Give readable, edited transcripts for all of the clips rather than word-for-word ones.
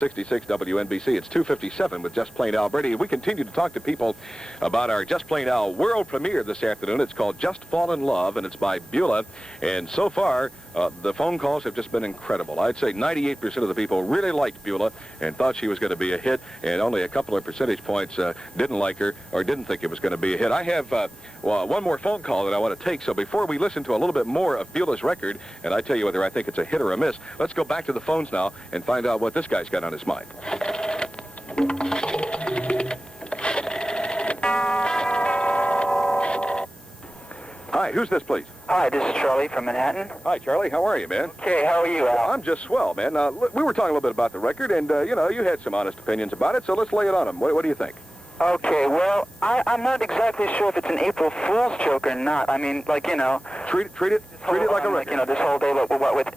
66 WNBC. It's 2:57 with Just Plain Al Brady. We continue to talk to people about our Just Plain Al world premiere this afternoon. It's called Just Fall in Love, and it's by Beulah. And so far, the phone calls have just been incredible. I'd say 98% of the people really liked Beulah and thought she was going to be a hit, and only a couple of percentage points didn't like her or didn't think it was going to be a hit. I have one more phone call that I want to take, so before we listen to a little bit more of Beulah's record, and I tell you whether I think it's a hit or a miss, let's go back to the phones now and find out what this guy's got on his mind. Hi, who's this, please? Hi, this is Charlie from Manhattan. Hi, Charlie. How are you, man? Okay, how are you, Al? Well, I'm just swell, man. We were talking a little bit about the record, and, you had some honest opinions about it, so let's lay it on them. What do you think? Okay, well, I'm not exactly sure if it's an April Fool's joke or not. I mean, like, Treat it like a record. Like, this whole day with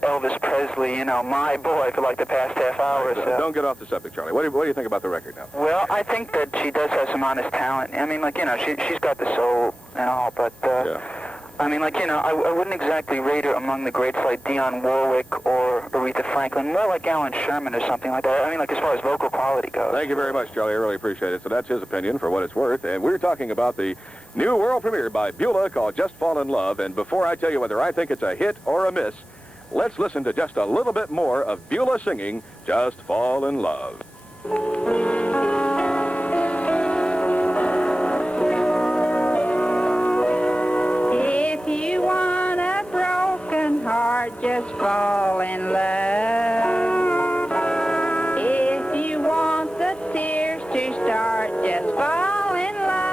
Elvis Presley, my boy, for like the past half hour or so. Don't get off the subject, Charlie. What do you think about the record now? Well, I think that she does have some honest talent. I mean, like, she's got the soul and all, but, yeah. I mean, like, I wouldn't exactly rate her among the greats like Dionne Warwick or Aretha Franklin, more like Alan Sherman or something like that. I mean, like, as far as vocal quality goes. Thank you very much, Charlie. I really appreciate it. So that's his opinion for what it's worth. And we're talking about the new world premiere by Beulah called Just Fall in Love. And before I tell you whether I think it's a hit or a miss, let's listen to just a little bit more of Beulah singing Just Fall in Love. Just fall in love. If you want the tears to start, just fall in love.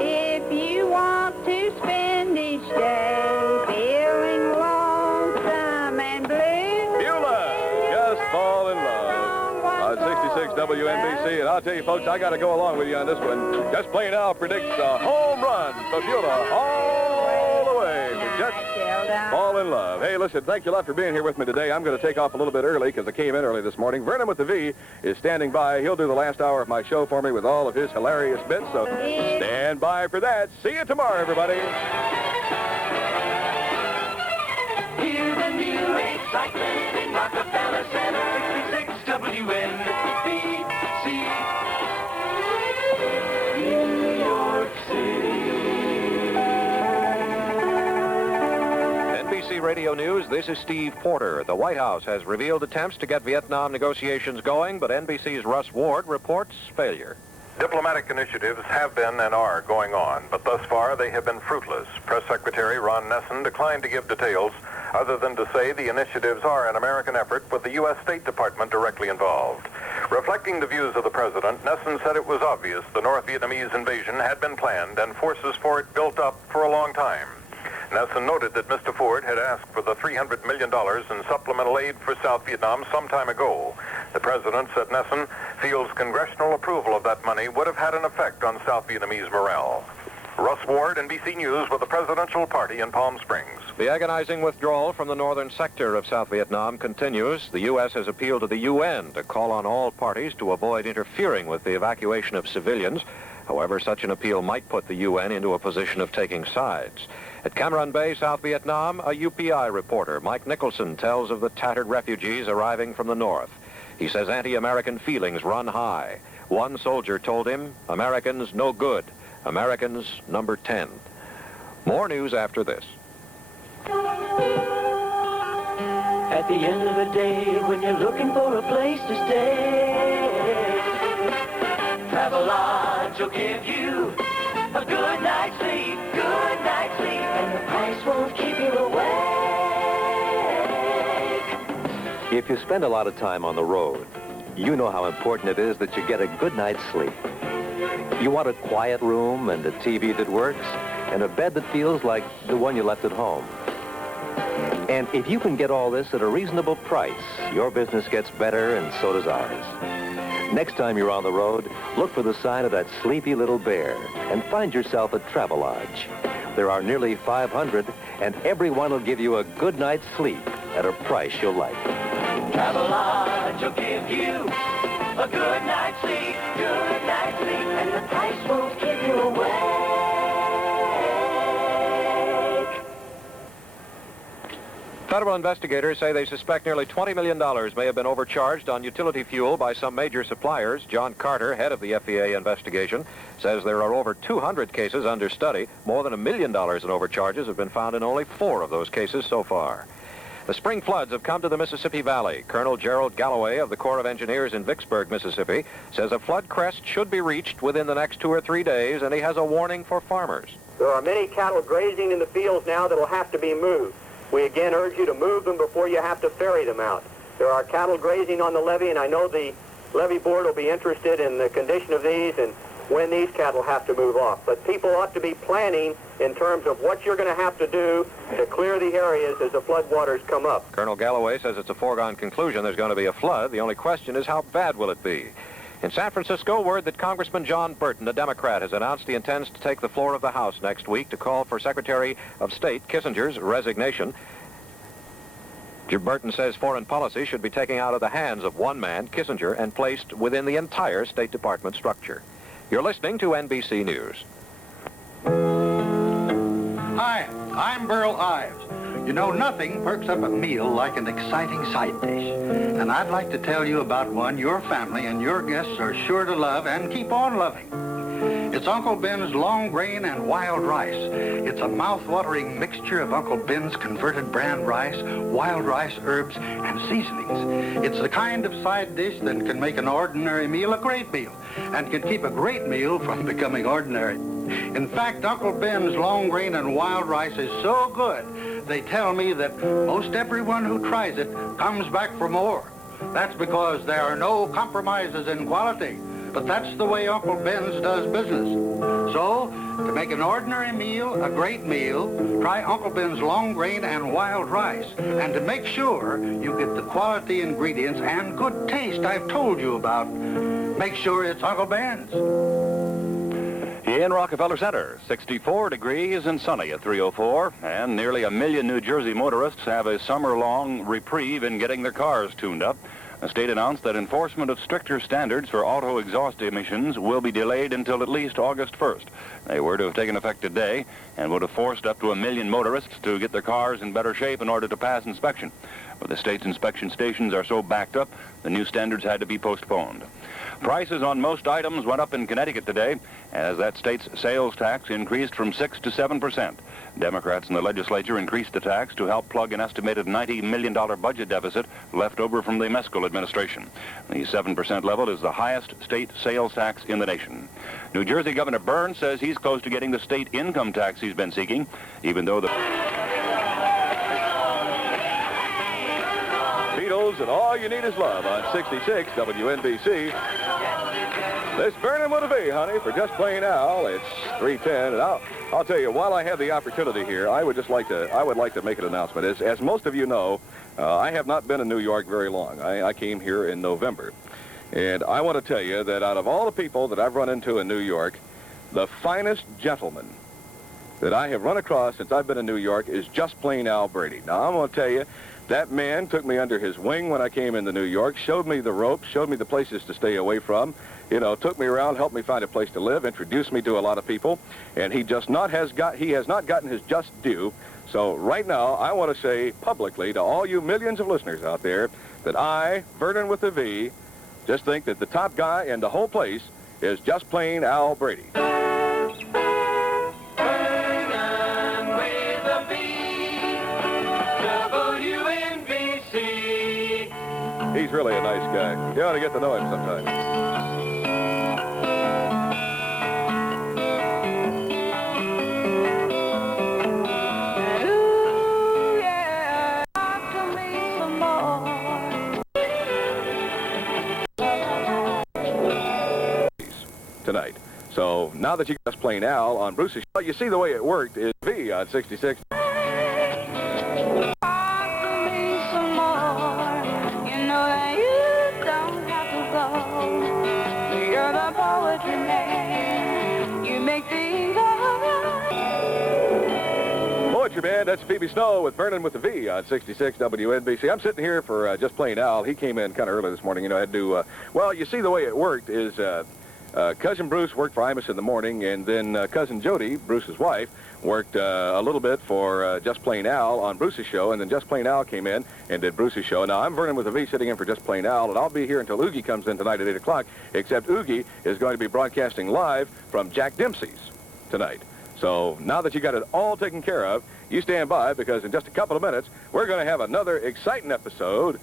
If you want to spend each day feeling lonesome and blue, Beulah, Just Fall in Love. On 66 WNBC, and I'll tell you, folks, I got to go along with you on this one. Just Plain Al predicts a home run for Beulah all the way. Just Fall in Love. Hey, listen, thank you a lot for being here with me today. I'm going to take off a little bit early because I came in early this morning. Vernon with the V is standing by. He'll do the last hour of my show for me with all of his hilarious bits, so stand by for that. See you tomorrow, everybody. Hear the new excitement in Rockefeller Center. 66 WNBC. New York City. NBC Radio News, this is Steve Porter. The White House has revealed attempts to get Vietnam negotiations going, but NBC's Russ Ward reports failure. Diplomatic initiatives have been and are going on, but thus far they have been fruitless. Press Secretary Ron Nessen declined to give details other than to say the initiatives are an American effort with the U.S. State Department directly involved. Reflecting the views of the president, Nessen said it was obvious the North Vietnamese invasion had been planned and forces for it built up for a long time. Nessen noted that Mr. Ford had asked for the $300 million in supplemental aid for South Vietnam some time ago. The president, said Nessen, feels congressional approval of that money would have had an effect on South Vietnamese morale. Russ Ward, NBC News, with the presidential party in Palm Springs. The agonizing withdrawal from the northern sector of South Vietnam continues. The U.S. has appealed to the UN to call on all parties to avoid interfering with the evacuation of civilians. However, such an appeal might put the UN into a position of taking sides. At Cam Ranh Bay, South Vietnam, a UPI reporter, Mike Nicholson, tells of the tattered refugees arriving from the north. He says anti-American feelings run high. One soldier told him, Americans no good. Americans number 10. More news after this. At the end of the day, when you're looking for a place to stay, Travelodge will give you a good night's sleep, and the price won't keep you awake. If you spend a lot of time on the road, you know how important it is that you get a good night's sleep. You want a quiet room and a TV that works and a bed that feels like the one you left at home. And if you can get all this at a reasonable price, your business gets better and so does ours. Next time you're on the road, look for the sign of that sleepy little bear and find yourself a Travelodge. There are nearly 500, and every one will give you a good night's sleep at a price you'll like. Travelodge will give you a good night's sleep, and the price won't keep you awake. Federal investigators say they suspect nearly $20 million may have been overcharged on utility fuel by some major suppliers. John Carter, head of the FEA investigation, says there are over 200 cases under study. More than $1 million in overcharges have been found in only 4 of those cases so far. The spring floods have come to the Mississippi Valley. Colonel Gerald Galloway of the Corps of Engineers in Vicksburg, Mississippi, says a flood crest should be reached within the next 2 or 3 days, and he has a warning for farmers. There are many cattle grazing in the fields now that will have to be moved. We again urge you to move them before you have to ferry them out. There are cattle grazing on the levee, and I know the levee board will be interested in the condition of these and when these cattle have to move off. But people ought to be planning in terms of what you're going to have to do to clear the areas as the floodwaters come up. Colonel Galloway says it's a foregone conclusion there's going to be a flood. The only question is how bad will it be? In San Francisco, word that Congressman John Burton, a Democrat, has announced he intends to take the floor of the House next week to call for Secretary of State Kissinger's resignation. Burton says foreign policy should be taken out of the hands of one man, Kissinger, and placed within the entire State Department structure. You're listening to NBC News. Hi, I'm Burl Ives. You know, nothing perks up a meal like an exciting side dish. And I'd like to tell you about one your family and your guests are sure to love and keep on loving. It's Uncle Ben's long grain and wild rice. It's a mouth-watering mixture of Uncle Ben's converted bran rice, wild rice, herbs, and seasonings. It's the kind of side dish that can make an ordinary meal a great meal and can keep a great meal from becoming ordinary. In fact, Uncle Ben's long grain and wild rice is so good, they tell me that most everyone who tries it comes back for more. That's because there are no compromises in quality. But that's the way Uncle Ben's does business. So, to make an ordinary meal a great meal, try Uncle Ben's long grain and wild rice. And to make sure you get the quality ingredients and good taste I've told you about, make sure it's Uncle Ben's. In Rockefeller Center, 64 degrees and sunny at 3:04, and nearly 1 million New Jersey motorists have a summer-long reprieve in getting their cars tuned up. The state announced that enforcement of stricter standards for auto exhaust emissions will be delayed until at least August 1st. They were to have taken effect today and would have forced up to 1 million motorists to get their cars in better shape in order to pass inspection. But the state's inspection stations are so backed up, the new standards had to be postponed. Prices on most items went up in Connecticut today as that state's sales tax increased from 6 to 7%. Democrats in the legislature increased the tax to help plug an estimated $90 million budget deficit left over from the Meskel administration. The 7% level is the highest state sales tax in the nation. New Jersey Governor Burns says he's close to getting the state income tax he's been seeking, even though the Beatles and All You Need Is Love on 66 WNBC. This Vernon with a V, honey, for Just Plain Al. It's 3:10, and I'll tell you, while I have the opportunity here, I would like to make an announcement. As most of you know, I have not been in New York very long. I came here in November, and I want to tell you that out of all the people that I've run into in New York, the finest gentleman that I have run across since I've been in New York is Just Plain Al Brady. Now, I'm going to tell you, that man took me under his wing when I came into New York, showed me the ropes, showed me the places to stay away from, took me around, helped me find a place to live, introduced me to a lot of people, and he has not gotten his just due. So right now, I want to say publicly to all you millions of listeners out there that I, Vernon with a V, just think that the top guy in the whole place is Just Plain Al Brady. He's really a nice guy. You ought to get to know him sometime. Ooh, yeah, talk to me some more. Tonight. So now that you Just Plain Al on Bruce's show, you see the way it worked is V on 66. Poetry Band, that's Phoebe Snow with Vernon with the V on 66 WNBC. I'm sitting here for Just Plain Al. He came in kind of early this morning. I had to, well, you see the way it worked is Cousin Bruce worked for Imus in the morning, and then Cousin Jody, Bruce's wife, worked a little bit for Just Plain Al on Bruce's show, and then Just Plain Al came in and did Bruce's show. Now, I'm Vernon with a V sitting in for Just Plain Al, and I'll be here until Oogie comes in tonight at 8 o'clock, except Oogie is going to be broadcasting live from Jack Dempsey's tonight. So now that you got it all taken care of, you stand by, because in just a couple of minutes, we're going to have another exciting episode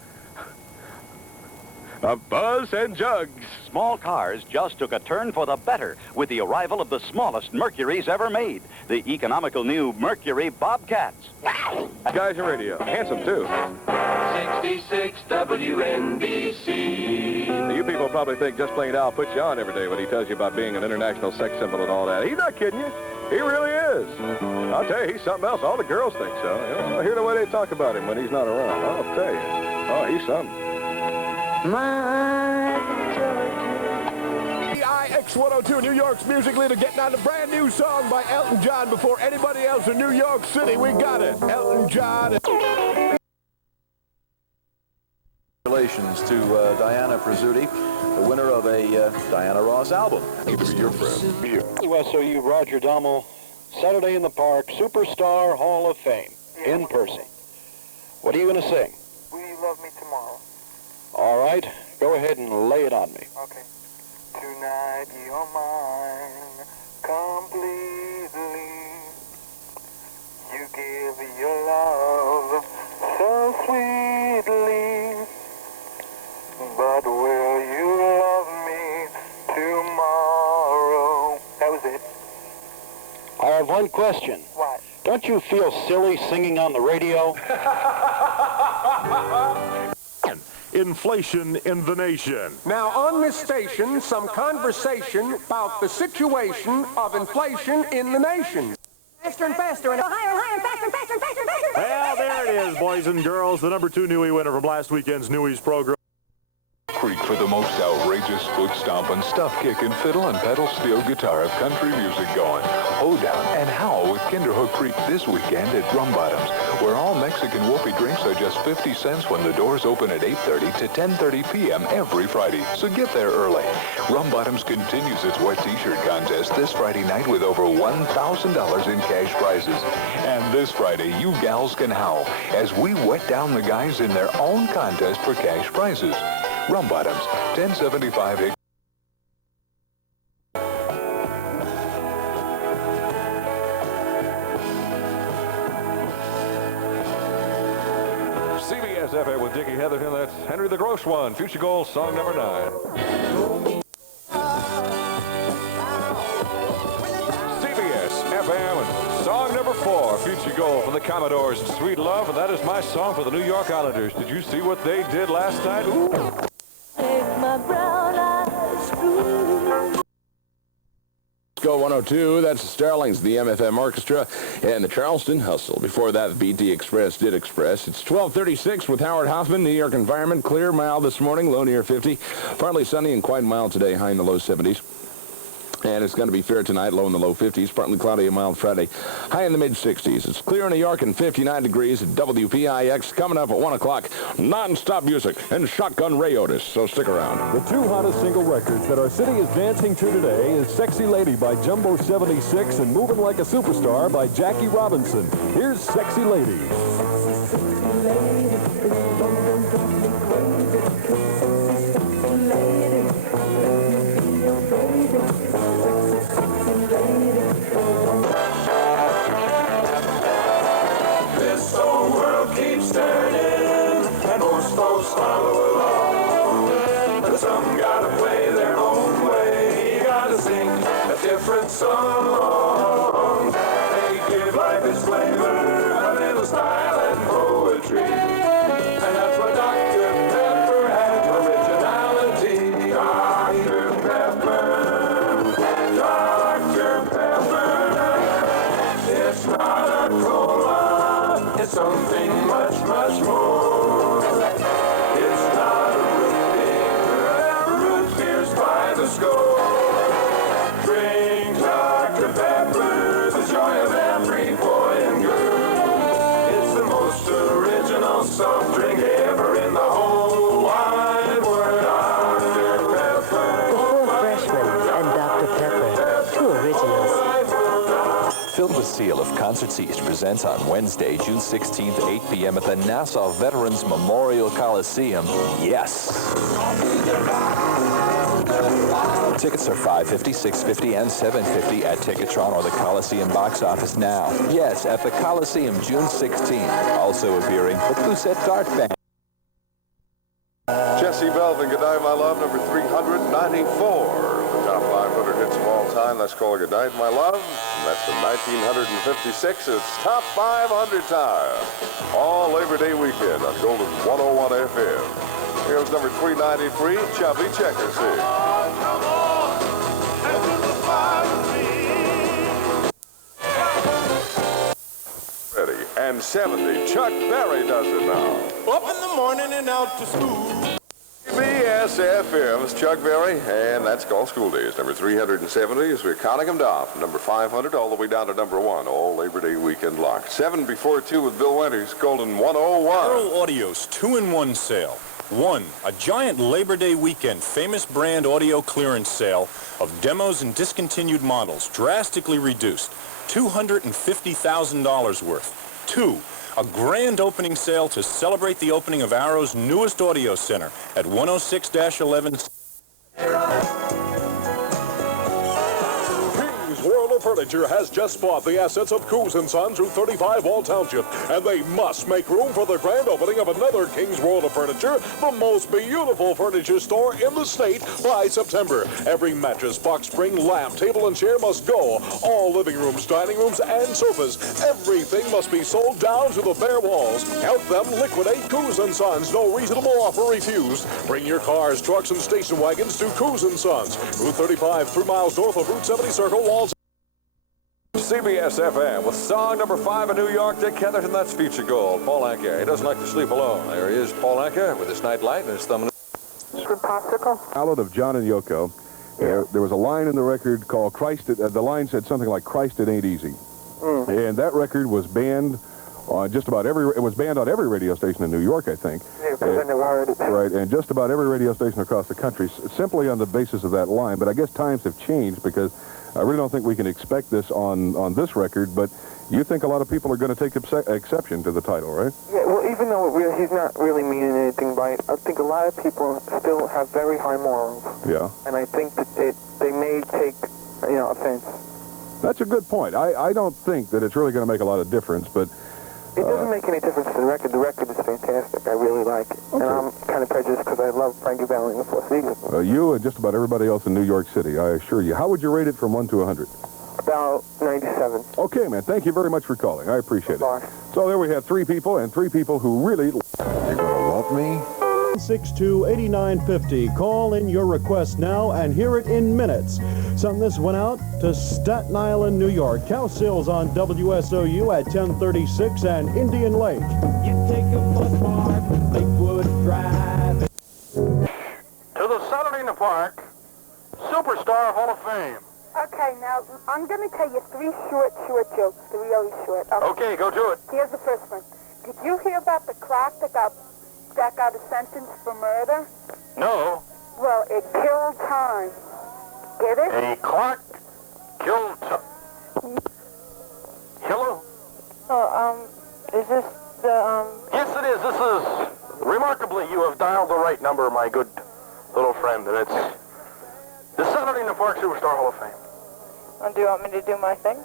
of Buzz and Jugs. Small cars just took a turn for the better with the arrival of the smallest Mercuries ever made, the economical new Mercury Bobcats. Guys in radio, handsome too. 66 WNBC. Now, you people probably think Just Plain Al puts you on every day when he tells you about being an international sex symbol and all that. He's not kidding you. He really is. I'll tell you, he's something else. All the girls think so. You know, I hear the way they talk about him when he's not around. I'll tell you. Oh, he's something. X102, New York's music leader, getting on a brand new song by Elton John before anybody else in New York City. We got it. Elton John. Congratulations to Diana Prezzuti, the winner of a Diana Ross album. Your friend. USOU Roger Dommel, Saturday in the Park, Superstar Hall of Fame, in person. What are you going to sing? Will You Love Me Tomorrow? All right, go ahead and lay it on me. Okay. Tonight you're mine completely. You give your love so sweetly. But will you love me tomorrow? That was it. I have one question. What? Don't you feel silly singing on the radio? Inflation in the nation. Now, on this station, some conversation about the situation of inflation in the nation. Faster and faster and higher and higher and faster and faster and faster and faster. Well, there it is, boys and girls. The #2 Newey winner from last weekend's Newey's program. Creek for the most outrageous foot stomping, stuff kicking, fiddle and pedal steel guitar of country music going. Hoedown and howl with Kinderhook Creek this weekend at Rum Bottoms, where all Mexican whoopee drinks are just 50 cents when the doors open at 8:30 to 10:30 p.m. every Friday. So get there early. Rum Bottoms continues its wet t-shirt contest this Friday night with over $1,000 in cash prizes. And this Friday, you gals can howl as we wet down the guys in their own contest for cash prizes. Rum Bottoms, 1075 Hick. CBS FM with Dickie Heatherton. That's Henry the Gross One. Future Goal, song number 9. CBS FM and song number 4. Future Goal from the Commodores and Sweet Love. And that is my song for the New York Islanders. Did you see what they did last night? Ooh. Make my brown eyes blue. Go 102, that's the Starlings, the MFM Orchestra, and the Charleston Hustle. Before that, the BT Express did Express. It's 12:36 with Howard Hoffman. New York environment, clear, mild this morning, low near 50. Partly sunny and quite mild today, high in the low 70s. And it's going to be fair tonight, low in the low 50s, partly cloudy and mild Friday, high in the mid-60s. It's clear in New York and 59 degrees at WPIX. Coming up at 1 o'clock, non-stop music and Shotgun Ray Otis, so stick around. The 2 hottest single records that our city is dancing to today is Sexy Lady by Jumbo 76 and Moving Like a Superstar by Jackie Robinson. Here's Sexy Lady. Follow along, but some gotta play their own way. You gotta sing a different song. They give life its flavor, a little style and poetry, and that's what Dr. Pepper has, originality. Dr. Pepper, Dr. Pepper. It's not a cola, it's something much, much more. Drink Dr. Pepper, the joy of every boy and girl. It's the most original soft drink ever in the whole wide world. Dr. Pepper. For freshmen and Seal of Concerts East presents on Wednesday, June 16th, 8 p.m. at the Nassau Veterans Memorial Coliseum, Yes. Tickets are $5.50, $6.50, and $7.50 at Ticketron or the Coliseum box office now. Yes, at the Coliseum, June 16th. Also appearing, the Poussette Dart Band. Jesse Belvin, Good Night, My Love, number 394. The top 500 hits of all time. Let's call it Good Night, My Love. And that's from 1956. It's top 500 time. All Labor Day weekend on Golden 101 FM. Here's number 393, Chubby Checker Sing. Ready. And 70, Chuck Berry does it now. Up in the morning and out to school. BSFM, it's Chuck Berry, and that's called School Days. Number 370 as we're counting them down from number 500 all the way down to number 1. All Labor Day weekend locked. 7 before 2 with Bill Winters, Golden 101. Earl Audio's 2-in-1 sale. 1, a giant Labor Day weekend famous brand audio clearance sale of demos and discontinued models, drastically reduced, $250,000 worth. 2, a grand opening sale to celebrate the opening of Arrow's newest audio center at 106-11. World of Furniture has just bought the assets of Coos & Sons through 35 Wall Township, and they must make room for the grand opening of another King's World of Furniture, the most beautiful furniture store in the state, by September. Every mattress, box spring, lamp, table, and chair must go. All living rooms, dining rooms, and sofas. Everything must be sold down to the bare walls. Help them liquidate Coos & Sons. No reasonable offer refused. Bring your cars, trucks, and station wagons to Coos & Sons. Route 35, 3 miles north of Route 70 Circle, Walls. CBS FM with song number 5 in New York, Dick Heatherton, that's feature gold. Paul Anka, he doesn't like to sleep alone. There he is, Paul Anka, with his nightlight and his thumb. Ballad of John and Yoko. There was a line in the record called Christ. The line said something like "Christ, it ain't easy," and that record was banned on just about every. It was banned on every radio station in New York, I think. Yeah, because I never heard it. Right, and just about every radio station across the country, simply on the basis of that line. But I guess times have changed because I really don't think we can expect this on this record. But you think a lot of people are going to take exception to the title, right? Yeah, well, even though he's not really meaning anything by it, I think a lot of people still have very high morals. Yeah. And I think that they may take, offense. That's a good point. I don't think that it's really going to make a lot of difference, but... It doesn't make any difference to the record. The record is fantastic. I really like it. Okay. And I'm kind of prejudiced because I love Frankie Valli and the Four Seasons. You and just about everybody else in New York City, I assure you. How would you rate it from 1 to 100? About 97. Okay, man. Thank you very much for calling. I appreciate it. So there we have 3 people, and 3 people who really... You're going to love me? 662-8950. Call in your request now and hear it in minutes. Send this one out to Staten Island, New York. Cow Sills on WSOU at 1036 and Indian Lake. You take a bus mark, Lakewood Drive. To the Saturday in the Park Superstar Hall of Fame. Okay, now, I'm going to tell you 3 short jokes. They're really short. Okay, go to it. Here's the first one. Did you hear about the clock that got a sentence for murder? No. Well, it killed time. Get it? A clock killed time. Hello? Oh, is this the, Yes, it is. This is... Remarkably, you have dialed the right number, my good little friend, and it's the Saturday in the Park Superstar Hall of Fame. Oh, do you want me to do my thing?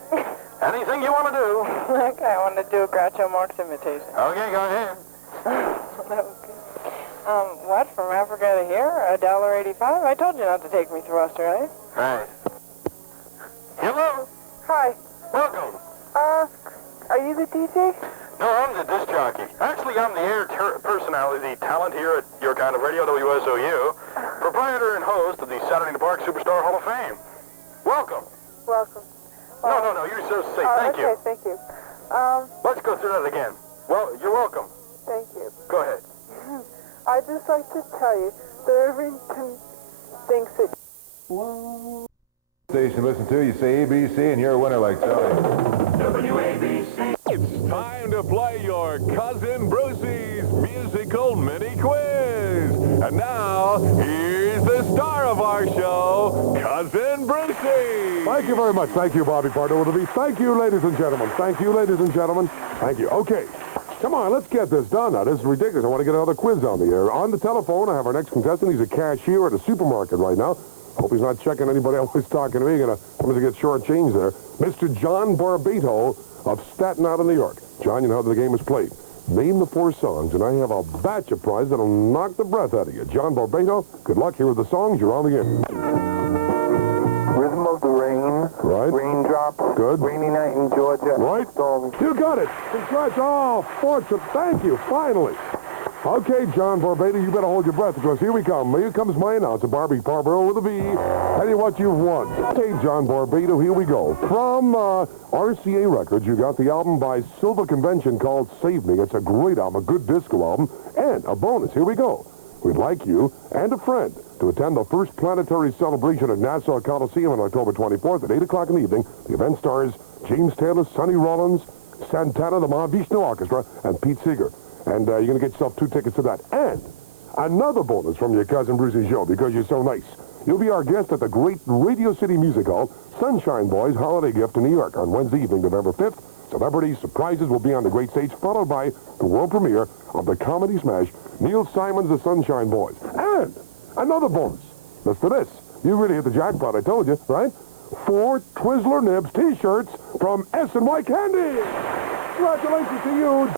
Anything you want to do. Okay, I want to do a Groucho Marx imitation. Okay, go ahead. What, from Africa to here? $1.85? I told you not to take me through Australia. Right. Hello? Hi. Welcome. Are you the DJ? No, I'm the disc jockey. Actually, I'm the air personality, the talent here at your kind of radio, WSOU, proprietor and host of the Saturday in the Park Superstar Hall of Fame. Welcome. Welcome. No, you're supposed to say thank you. Okay, thank you. Let's go through that again. Well, you're welcome. Thank you. Go ahead. I'd just like to tell you that Irvington thinks it... Station listen to, you say ABC, and you're a winner like Charlie. WABC. It's time to play your Cousin Brucey's musical mini quiz. And now, here's Here's the star of our show, Cousin Brucey. Thank you very much. Thank you, Bobby Pardo. Thank you, ladies and gentlemen. Thank you, ladies and gentlemen. Thank you. Okay. Come on, let's get this done now. This is ridiculous. I want to get another quiz on the air. On the telephone, I have our next contestant. He's a cashier at a supermarket right now. Hope he's not checking anybody else who's talking to me. I'm going to get shortchanged there. Mr. John Barbato of Staten Island, New York. John, you know how the game is played. Name the 4 songs, and I have a batch of prizes that'll knock the breath out of you. John Barbato, good luck. Here are the songs. You're on the air. Rhythm of the Rain. Right. Raindrops. Good. Rainy Night in Georgia. Right. Storm. You got it. Congrats. Oh, fortune. Thank you. Finally. Okay, John Barbato, you better hold your breath because here we come. Here comes my announcer, Barbie Barbaro with a B. Tell you what you've won. Okay, John Barbato, here we go. From RCA Records, you got the album by Silver Convention called Save Me. It's a great album, a good disco album, and a bonus. Here we go. We'd like you and a friend to attend the first planetary celebration at Nassau Coliseum on October 24th at 8 o'clock in the evening. The event stars James Taylor, Sonny Rollins, Santana, the Mahavishnu Orchestra, and Pete Seeger. And you're going to get yourself 2 tickets to that. And another bonus from your Cousin Brucey show because you're so nice. You'll be our guest at the great Radio City Music Hall, Sunshine Boys Holiday Gift in New York on Wednesday evening, November 5th. Celebrities, surprises will be on the great stage, followed by the world premiere of the comedy smash, Neil Simon's The Sunshine Boys. And another bonus. Listen to this. You really hit the jackpot, I told you, right? 4 Twizzler Nibs T-shirts from S&Y Candy. Congratulations to you.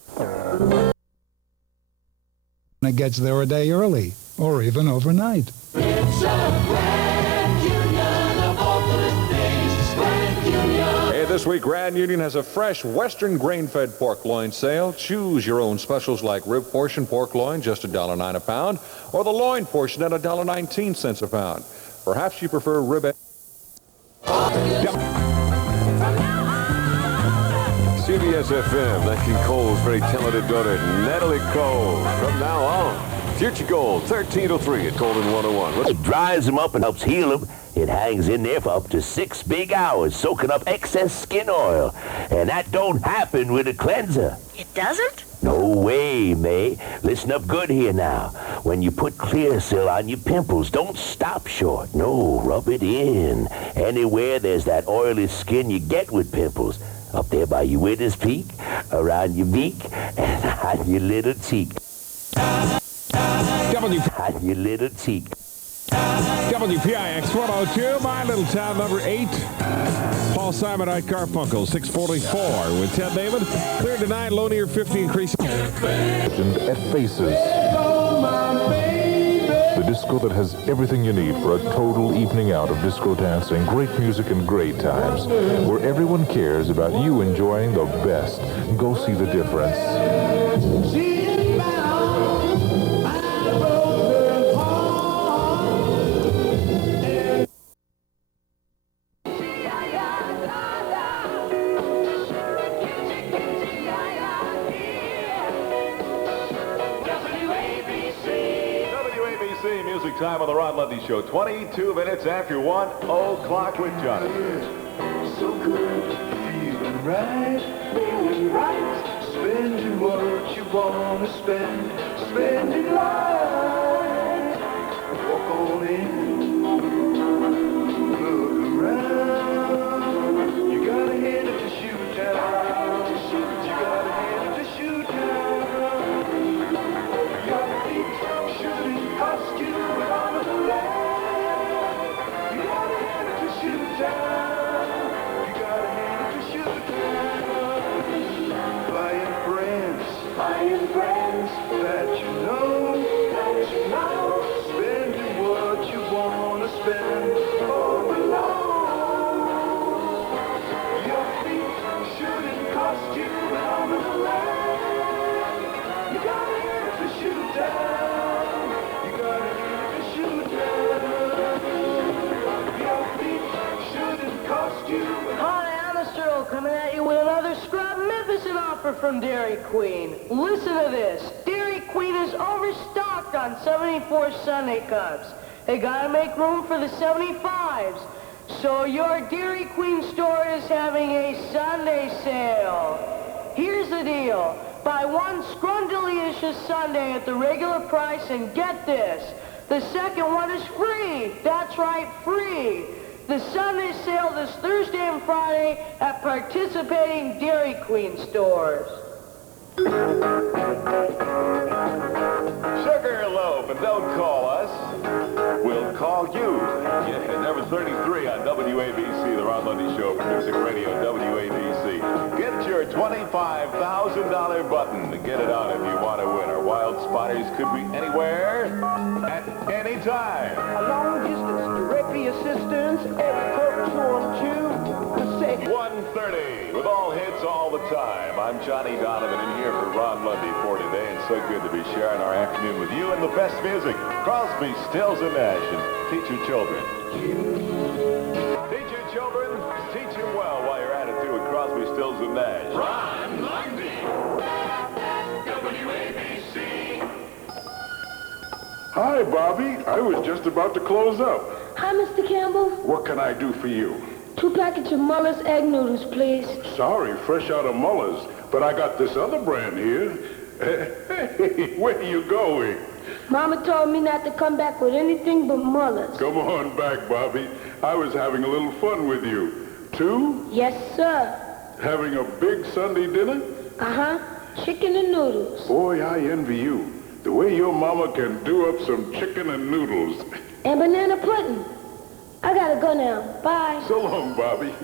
It gets there a day early, or even overnight. It's a Grand Union of all good things. Grand Union. Hey, this week, Grand Union has a fresh Western grain-fed pork loin sale. Choose your own specials like rib portion pork loin, just $1.09 a pound, or the loin portion at $1.19 a pound. Perhaps you prefer rib. CBS FM, Nat King Cole's very talented daughter, Natalie Cole. From now on, Future Gold, 1303 at Golden 101. It dries them up and helps heal them. It hangs in there for up to 6 big hours, soaking up excess skin oil. And that don't happen with a cleanser. It doesn't? No way, May. Listen up good here now. When you put Clearasil on your pimples, don't stop short. No, rub it in. Anywhere there's that oily skin you get with pimples. Up there by your widow's peak, around your beak, and on your little cheek. On your little cheek. WPIX 102, my little town, number 8. Paul Simon, Art Garfunkel, 644 with Ted David. Clear to 9, low near 50, increasing. At Faces. The disco that has everything you need for a total evening out of disco dancing, great music, and great times. Where everyone cares about you enjoying the best. Go see the difference. Time on the Ron Lundy Show, 22 minutes after 1 o'clock with Johnny. So good, feeling right, feeling right. Spending what you want to spend, spending life. Walk on in, look around. You gotta head to shoot down. You gotta head to shoot down. Your feet shouldn't cost you. Buying friends that you know, spending what you want to spend all alone. Your feet shouldn't cost you an arm and a leg. You gotta hit to shoot down. You gotta hit to shoot down. Your feet shouldn't cost you an arm. Hi, Alice Earl coming at you with another scrub magnificent offer from Dairy Queen. Listen to this. Dairy Queen is overstocked on 74 Sunday Cups. They gotta make room for the 75s. So your Dairy Queen store is having a Sunday sale. Here's the deal. Buy one Scrundelicious Sunday at the regular price and get this. The second one is free. That's right, free. The Sunday sale this Thursday and Friday at participating Dairy Queen stores. Sugar loaf, and don't call us. We'll call you. Yeah, number 33 on WABC, the Ron Lundy Show for Music Radio, WABC. Get your $25,000 button to get it on if you want to win. Our wild spotters could be anywhere, at any time. A long distance directory assistance, every purpose on two. Say 1:30 with all hits all the time. I'm Johnny Donovan in here for Ron Lundy for today, and so good to be sharing our afternoon with you and the best music. Crosby, Stills, and Nash, and teach your children. Teach your children, teach them well while you're at it too with Crosby, Stills, and Nash. Ron Lundy, WABC. Hi, Bobby. I was just about to close up. Hi, Mr. Campbell. What can I do for you? 2 packets of Muller's egg noodles, please. Sorry, fresh out of Muller's, but I got this other brand here. Hey, where are you going? Mama told me not to come back with anything but Muller's. Come on back, Bobby. I was having a little fun with you. 2? Yes, sir. Having a big Sunday dinner? Uh-huh. Chicken and noodles. Boy, I envy you. The way your mama can do up some chicken and noodles. And banana pudding. I gotta go now. Bye. So long, Bobby.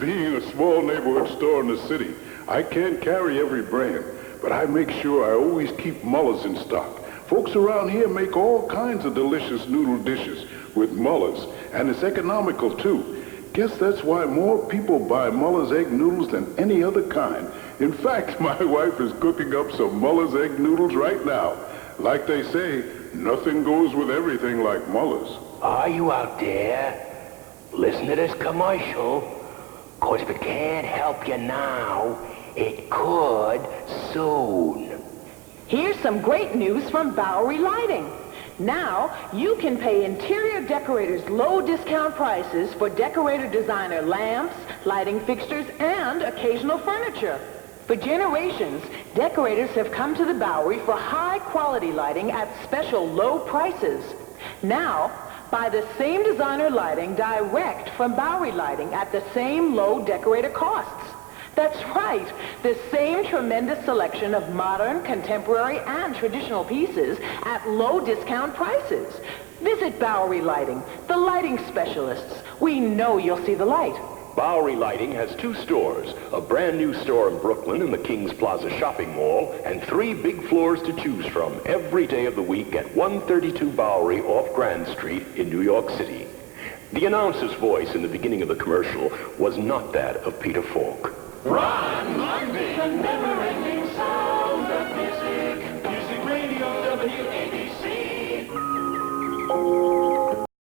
Being a small neighborhood store in the city, I can't carry every brand, but I make sure I always keep Muller's in stock. Folks around here make all kinds of delicious noodle dishes with Muller's, and it's economical, too. Guess that's why more people buy Muller's egg noodles than any other kind. In fact, my wife is cooking up some Muller's egg noodles right now. Like they say, nothing goes with everything like Muller's. Are you out there? Listen to this commercial. 'Cause if it can't help you now, it could soon. Here's some great news from Bowery Lighting. Now, you can pay interior decorators low discount prices for decorator designer lamps, lighting fixtures, and occasional furniture. For generations, decorators have come to the Bowery for high-quality lighting at special low prices. Now, buy the same designer lighting direct from Bowery Lighting at the same low decorator costs. That's right, the same tremendous selection of modern, contemporary, and traditional pieces at low discount prices. Visit Bowery Lighting, the lighting specialists. We know you'll see the light. Bowery Lighting has 2 stores, a brand new store in Brooklyn in the Kings Plaza shopping mall, and 3 big floors to choose from every day of the week at 132 Bowery off Grand Street in New York City. The announcer's voice in the beginning of the commercial was not that of Peter Falk. Ron Lundy, the never-ending sound of music. Music Radio, WABC.